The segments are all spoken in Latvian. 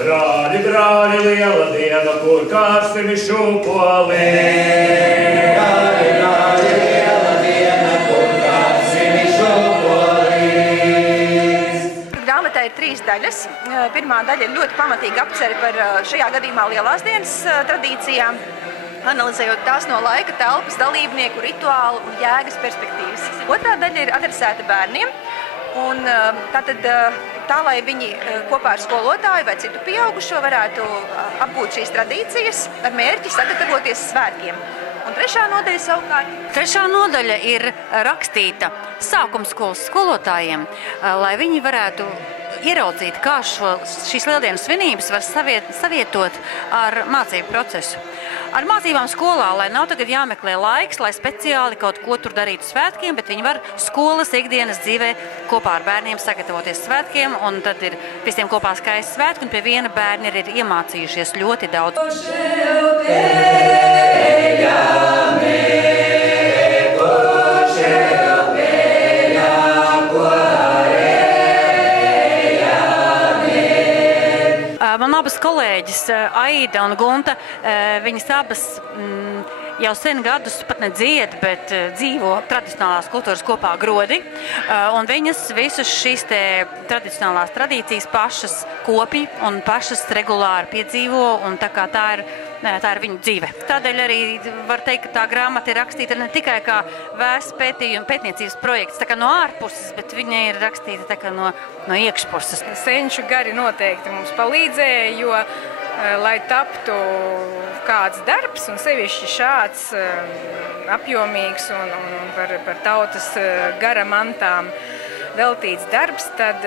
Brāļi, brāļi, liela diena, kur karstimi šūpoli. Brāļi, brāļi, liela diena, kur karstimi šūpoli. Grāmatā ir 3 daļas. Pirmā daļa ir ļoti pamatīga apcere par šajā gadījumā lielās dienas tradīcijām, analizējot tās no laika, telpas, dalībnieku, rituālu un jēgas perspektīvas. Otrā daļa ir adresēta bērniem. Un tātad tā, lai viņi kopā ar skolotāju vai citu pieaugušo varētu apgūt šīs tradīcijas ar mērķi sagatavoties svētkiem. Un trešā nodaļa savukārt? Trešā nodaļa ir rakstīta sākumskolas skolotājiem, lai viņi varētu ieraudzīt, kā šīs lieldienas svinības var savietot ar mācību procesu. Ar mācībām skolā, lai nav tagad jāmeklē laiks, lai speciāli kaut ko tur darītu svētkiem, bet viņi var skolas ikdienas dzīvē kopā ar bērniem sagatavoties svētkiem, un tad ir visiem kopā skaisti svētki, un pie viena bērni ir iemācījušies ļoti daudz. Man abas kolēģis, Aida un Gunta, viņas abas jau sen gadus pat ne dzied, bet dzīvo tradicionālās kultūras kopā Grodi. Un viņas visas šīs tradicionālās tradīcijas pašas kopī un pašas regulāri piedzīvo, un tā kā tā ir viņu dzīve. Tādēļ arī var teikt, ka tā grāmata ir rakstīta ne tikai kā vēsts pētniecības projekts, tā kā no ārpuses, bet viņa ir rakstīta tā kā no iekšpuses. Senču gari noteikti mums palīdzēja, jo, lai taptu kāds darbs, un sevišķi šāds apjomīgs un par tautas gara mantām veltīts darbs, tad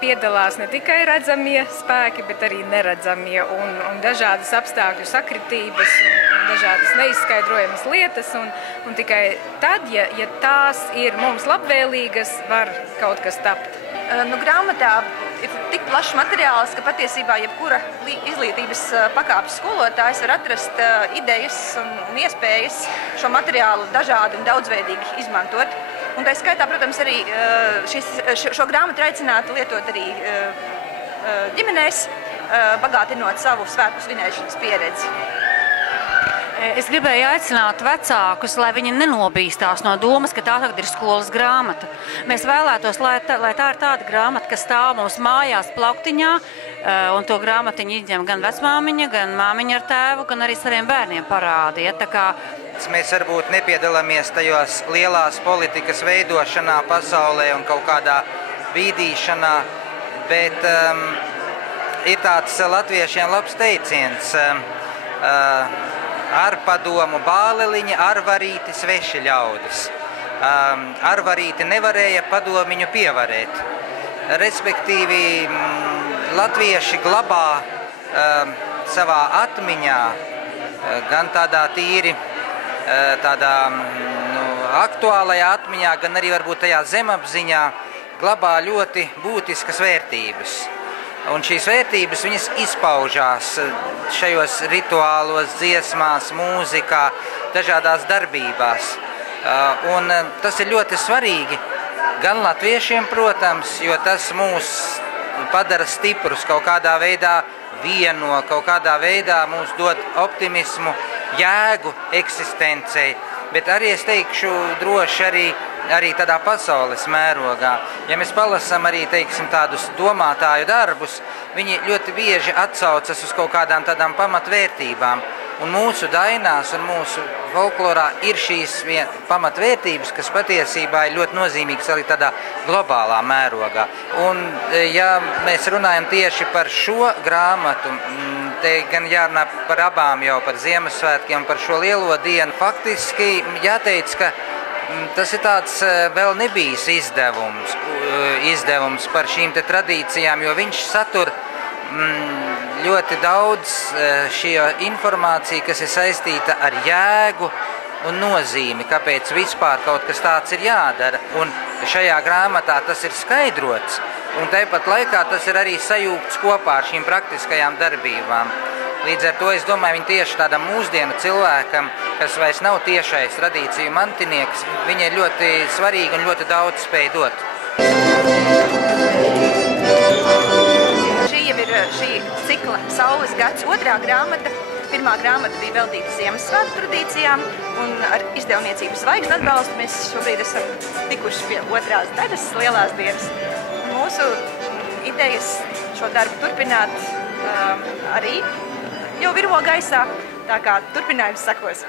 piedalās ne tikai redzamie spēki, bet arī neredzamie un dažādas apstākļu sakritības un dažādas neizskaidrojamas lietas. Un tikai tad, ja tās ir mums labvēlīgas, var kaut kas tapt. Grāmatā ir tik plašs materiāls, ka patiesībā jebkura izglītības pakāpes skolotājs var atrast idejas un iespējas šo materiālu dažādi un daudzveidīgi izmantot. Un tā skaitā, protams, arī šo grāmatu aicinātu lietot arī ģimenēs, bagātinot savu svētku svinēšanas pieredzi. Es gribēju aicināt vecākus, lai viņi nenobīstās no domas, ka tā tagad ir skolas grāmata. Mēs vēlētos, lai tā ir tāda grāmata, kas stāv mums mājās plauktiņā, un to grāmatiņu izņem gan vecmāmiņa, gan māmiņa ar tēvu, gan arī saviem bērniem parāda. Tā kā mēs varbūt nepiedalāmies tajos lielās politikas veidošanā pasaulē un kaut kādā bīdīšanā, bet ir tāds latviešiem labs teiciens, ar padomu bāleliņa, ar varīti sveši ļaudis. Ar varīti nevarēja padomiņu pievarēt. Respektīvi, latvieši glabā savā atmiņā, gan tādā tīri, tādā aktuālajā atmiņā, gan arī varbūt tajā zemapziņā glabā ļoti būtiskas vērtības. Un šīs vērtības viņas izpaužās šajos rituālos, dziesmās, mūzikā, dažādās darbībās. Un tas ir ļoti svarīgi gan latviešiem, protams, jo tas mūs padara stiprus, kaut kādā veidā vieno, kaut kādā veidā mūs dod optimismu, jēgu eksistencei, bet arī, es teikšu, droši arī tādā pasaules mērogā. Ja mēs palasām arī, teiksim, tādus domātāju darbus, viņi ļoti bieži atsaucas uz kaut kādām tādām pamatvērtībām. Un mūsu dainās un mūsu folklorā ir šīs pamatvērtības, kas patiesībā ir ļoti nozīmīgas arī tādā globālā mērogā. Un, ja mēs runājam tieši par šo grāmatu, te gan jārunā par abām jau, par Ziemassvētkiem, par šo lielo dienu, faktiski jāteic, ka tas ir tāds vēl nebijis izdevums par šīm te tradīcijām, jo viņš satur ļoti daudz šī informācija, kas ir saistīta ar jēgu un nozīmi, kāpēc vispār kaut kas tāds ir jādara. Un šajā grāmatā tas ir skaidrots, un tāpat laikā tas ir arī sajūgts kopā ar šīm praktiskajām darbībām. Līdz ar to, es domāju, viņi tieši tādam mūsdienu cilvēkam, kas vairs nav tiešais tradīciju mantinieks, viņi ir ļoti svarīgi un ļoti daudz spēj dot. Šī jau ir šī cikla Saules gads otrā grāmata. Pirmā grāmata bija veltīta Ziemassvētku tradīcijām, un ar izdevniecības zvaigznes atbalstu mēs šobrīd esam tikuši pie otrās daļas, Lielās dienas. Mūsu idejas šo darbu turpināt arī jau virmo gaisā, tā kā turpinājums sakos.